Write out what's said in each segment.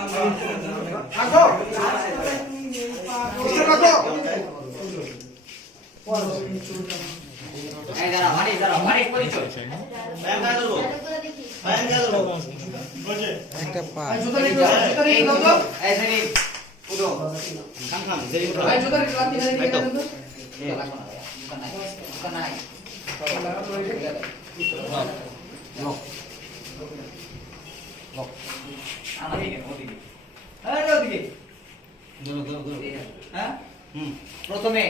রাখো রাখো এই দাঁড়া মানে পরিচয় একটা পা জুতা রেখে দাও তো এই সেরি উঠো খাম সেরি উঠো ভাই জুতা রেখে লাতি রেখে দাও তো এই লাগো না দোকান নাই লোক লোক আমাদিকে ওদিকে আরে ওদিকে দূর হ্যাঁ প্রথমে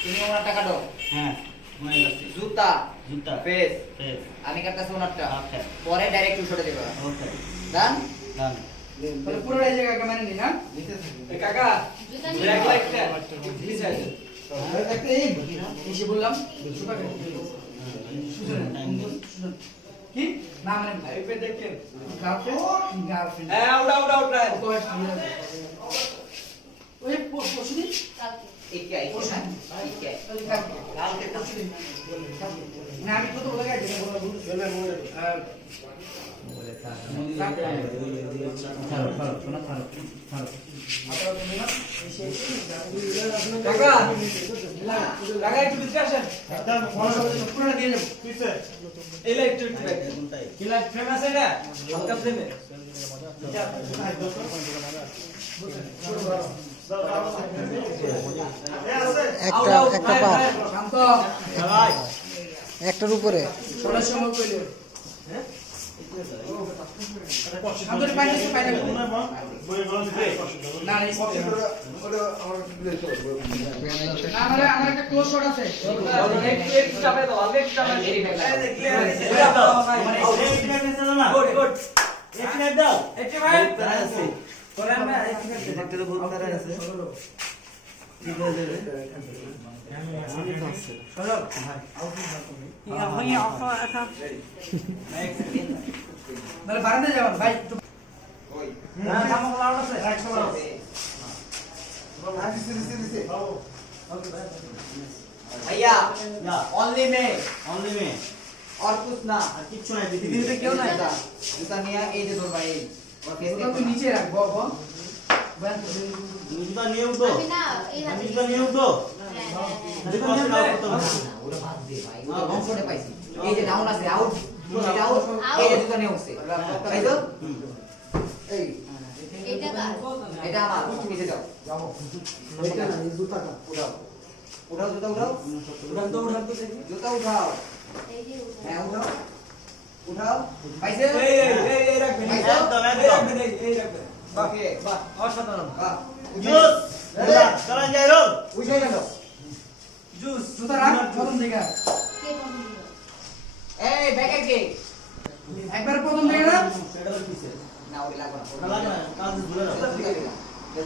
তুমি ওনার টাকা দাও হ্যাঁ মনে আছে জুতা জুতা ফেস ফেস আমি কাটতেছি ওনারটা ওকে পরে ডাইরেক্ট উঠে দেব ওকে ডান ডান তাহলে পুরো এই জায়গা মানে নি না এই কাকা ব্ল্যাক লাইটটা প্লিজ আছে একটা এই এসে বললাম জুতা কি না মানে ভাই পে দেখেন গার্লফ্রেন্ড হ্যাঁ আউট রাইট ওই পরশুদিন কালকে কালকে পরশুদিন না আমি কত বলে গেছি কাকা কাকা একটু ভিতরে আসেন পুরোটা দিয়ে যাবো এই লাইট কি লাইট ফেমাস এটা হালকা ফ্লেমে একটা পা শান্ত একটার উপরে ছোড়ার সময় কইলে শান্তর পাইলে পাইলে না এই না আমার একটা ক্লোজ শট আছে একটু চাপে দাও একটু চাপে গুড এক দাও একটু ভাই আছে পরে আমরা একটা তো বহুত তারা আছে ঠিক আছে তাহলে বারান্দা যাবেন ভাই একটু ওই না সামনে লাউড আছে भैया ओनली में অনলি মে और कुछ ना আর কিচ্ছু নাই পৃথিবীতে কেউ নাই जूता निया এই যে তোর ভাই और फेस ওটা তুই নিচে রাখ বল জুতা নিয়ে উঠো আমি না এই আমি হাতে জুতা নিয়ে উঠো জুতা নিয়ে উঠো। ওটা বাদ দে ভাই ওটা কমফোর্টে পাইছি এই যে ডাউন আছে আউট এটা আউট এই যে জুতা নিয়ে উঠছে তাই তো এই এটা কার এটা আমার নিচে যাও যাও এটা না এই জুতাটা উঠাও উঠাও জুতা উঠাও উড়ান তো দেখি জুতা উঠাও এই যে হ্যাঁ উঠাও উঠাও পাইছে এই রাখবেন একদম একদম এই রাখবেন ওকে বাহ অসাধারণ বাহ জুস চলা যাই রোল উঠে গেল জুস জুতা রাখ প্রথম দিকে কে বন্ধ দিল এই ব্যাকে কে একবার প্রথম দিকে না সেটা তো কিসে না ওই লাগবে না না লাগে না কাজ ধরে জুতা ফিরে দিলাম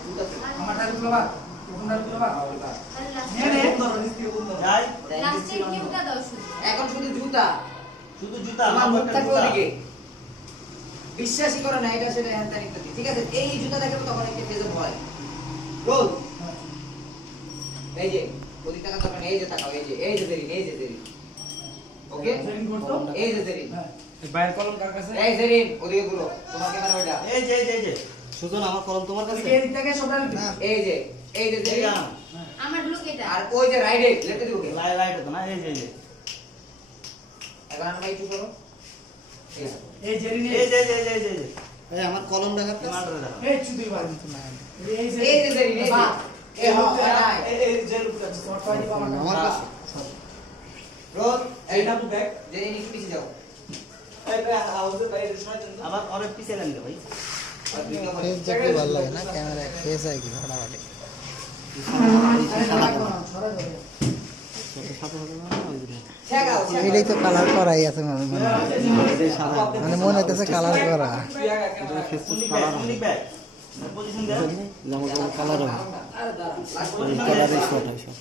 জুতা ফিরে আমার টাকা তুলবা প্রথমটা তুলবা তাহলে নিয়ে নে যাই লাস্টে কিউটা দাও শুধু এখন শুধু জুতা শুধু জুতা আমার আমার মুখ একটা থাকবে জুতা ওদিকে বিশ্বাসই করে না এটা সেটা হ্যান ত্যান ইত্যাদি ঠিক আছে এই জুতা দেখে তো তখন একটা ফেজে ভয় রোল এই যে ওদিক টাকা তখন এই যে তাকাও এই যে দেরি ওকে জেরিন করতো এই যে দেরি বাইরের কলম কার কাছে এই দেরি ওদিকে ঘুরো তোমার ক্যামেরা ওইটা এই যে এই যে সুজন আমার কলম তোমার কাছে এই দিক থেকে সবটা এই যে দেরি আমার ব্লু কেটা আর ওই যে রাইডে লেফটে দিকে লাইট তো না এই যে এখন আমরা একটু করো এই জেরিন এই যে এই আমার কলম দেখা মারতে দাও এই চুদি বার কিন্তু না এই এই যে দেরি এই যে এই হ্যাঁ এই জেল উঠছে শর্ট পাইনি পাওয়া না আমার কাছে রোল এইটা তো ব্যাক দেরি নিচে পিছে যাও এই হাউসে বাইরে শোনা যাচ্ছে আবার অনেক পিছে লাগবে ভাই আর দুই ক্যামেরা ফেস দেখতে ভালো লাগে না ক্যামেরা ফেস আই কি ফাটাফাটি ছেগাও এটাই তো কালার করাই আছে মনে মনে হয়। মানে মনে হইতেছে কালার করা কোন ব্যাগ পজিশন দে যেমন কালার হবে আরে দাঁড়া পজিশন কালারই শর্ট হয় সব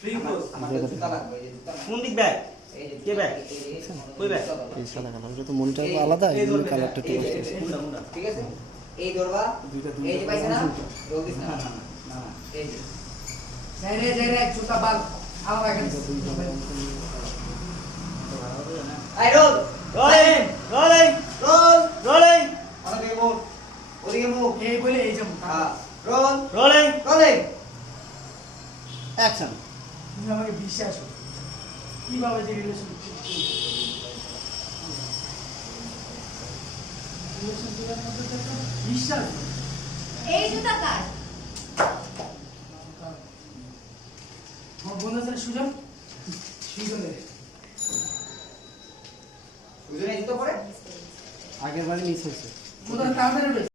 ফ্রি ক্লোজ আমাদের জুতা লাগবে এই যে জুতা কোন দিক ব্যাগ এই যে কে ব্যাগ কই ব্যাগ এই সাদা কালার ওটা তো মনিটর তো আলাদা এই কালারটা একটু কষ্ট আছে মুন্ডা ঠিক আছে এই ধরবা এই যে পাইছ না রোল দিছ না এই যে যাই রে জুতা বাল আমার এখানে I role rolling role rolling অনেক মোর রোল রোলিং রোলিং অ্যাকশন। তুমি আমাকে বিশ্বাস করো কিভাবে যে রিলেশন বিশ্বাস এই জুতা কার? আমার বন্ধু আছে সুজন সুজনের বুঝলেন জুতো পরে আগের বারে মিস হয়েছে। কোথায় তাড়াতাড়ি